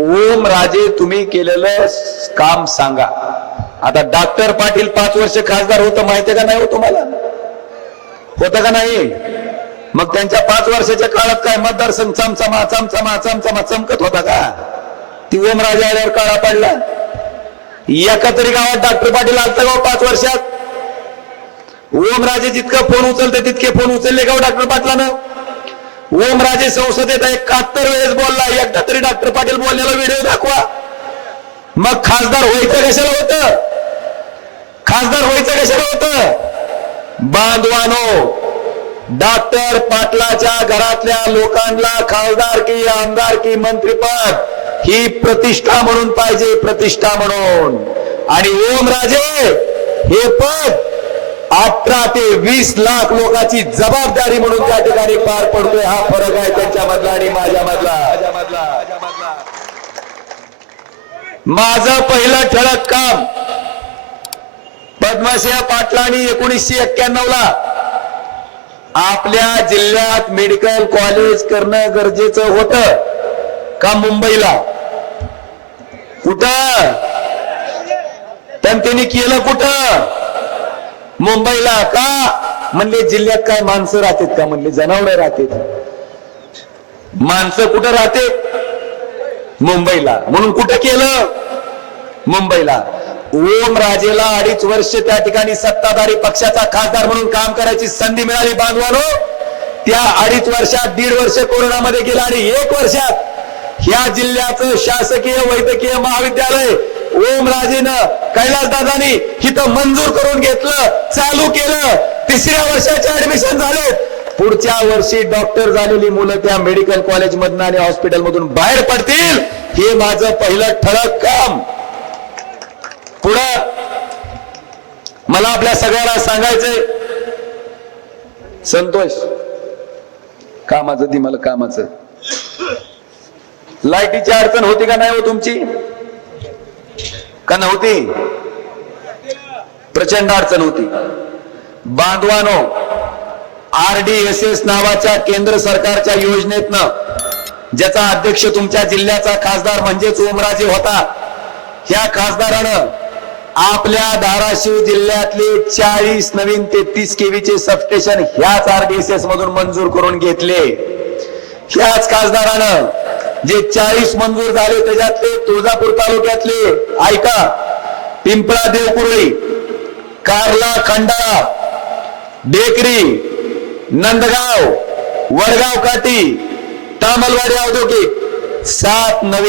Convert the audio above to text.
ओम राजे तुम्ही केलेलं काम सांगा आता डॉक्टर पाटील पाच वर्ष खासदार होतं माहिती का नाही हो तुम्हाला होतं का नाही मग त्यांच्या पाच वर्षाच्या काळात काय मतदारसंघ चमचमा चमचमा चमचमा चमकत होता का ती ओम राजे आल्यावर काळा पडला तरी गावात डॉक्टर पाटील आलता गाव हो पाच वर्षात ओम राजे जितकं फोन उचलते तितके फोन उचलले गाव हो डॉक्टर पाटलानं ओमराजे संसदेत एकाहत्तर वेळेस बोलला एकदा तरी डॉक्टर पाटील बोललेला व्हिडिओ दाखवा मग खासदार व्हायचं कशाला होत खासदार व्हायचं कशाला होत बांधवानो डॉक्टर पाटलाच्या घरातल्या लोकांना खासदार की आमदार की मंत्रीपद ही प्रतिष्ठा म्हणून पाहिजे प्रतिष्ठा म्हणून आणि ओमराजे हे पद अठरा ते वीस लाख लोकांची जबाबदारी म्हणून त्या ठिकाणी पार पडतोय हा फरक आहे त्यांच्यामधला आणि मधला माझं पहिलं ठळक काम पद्मसिंह पाटलांनी एकोणीसशे एक्क्याण्णव ला आपल्या जिल्ह्यात मेडिकल कॉलेज करणं गरजेचं होतं का मुंबईला कुठं पण त्यांनी केलं कुठं मुंबईला का म्हणले जिल्ह्यात काय माणसं राहतात का म्हणले जनावर राहते माणसं कुठं राहते मुंबईला म्हणून कुठं केलं मुंबईला ओम राजेला अडीच वर्ष त्या ठिकाणी सत्ताधारी पक्षाचा खासदार म्हणून काम करायची संधी मिळाली बांधवानो त्या अडीच वर्षात दीड वर्ष कोरोनामध्ये गेला आणि एक वर्षात ह्या जिल्ह्याचं शासकीय वैद्यकीय महाविद्यालय ओम राजेनं कैलास दादानी हिथं मंजूर करून घेतलं चालू केलं तिसऱ्या वर्षाचे ऍडमिशन झाले पुढच्या वर्षी डॉक्टर झालेली मुलं त्या मेडिकल कॉलेज मधनं आणि हॉस्पिटल मधून बाहेर पडतील हे माझं पहिलं ठळक काम पुढं मला आपल्या सगळ्यांना सांगायचंय संतोष कामाचं ती मला कामाचं लाईटीची अडचण होती का नाही हो तुमची का नव्हती प्रचंड अडचण होती बांधवानो आरडीएसएस नावाच्या केंद्र सरकारच्या योजनेतन ज्याचा अध्यक्ष तुमच्या जिल्ह्याचा खासदार म्हणजेच ओमराजे होता ह्या खासदारानं आपल्या धाराशिव जिल्ह्यातले चाळीस नवीन तेहतीस केवीचे सबस्टेशन ह्याच आरडीएसएस मधून मंजूर करून घेतले ह्याच खासदारानं जे चाळीस मंजूर झाले त्याच्यातले तुळजापूर तालुक्यातले ऐका पिंपळा देवकुरळी कारला खंडाळा डेकरी नंदगाव वडगाव काठी तामलवाडी औद्योगिक सात नवीन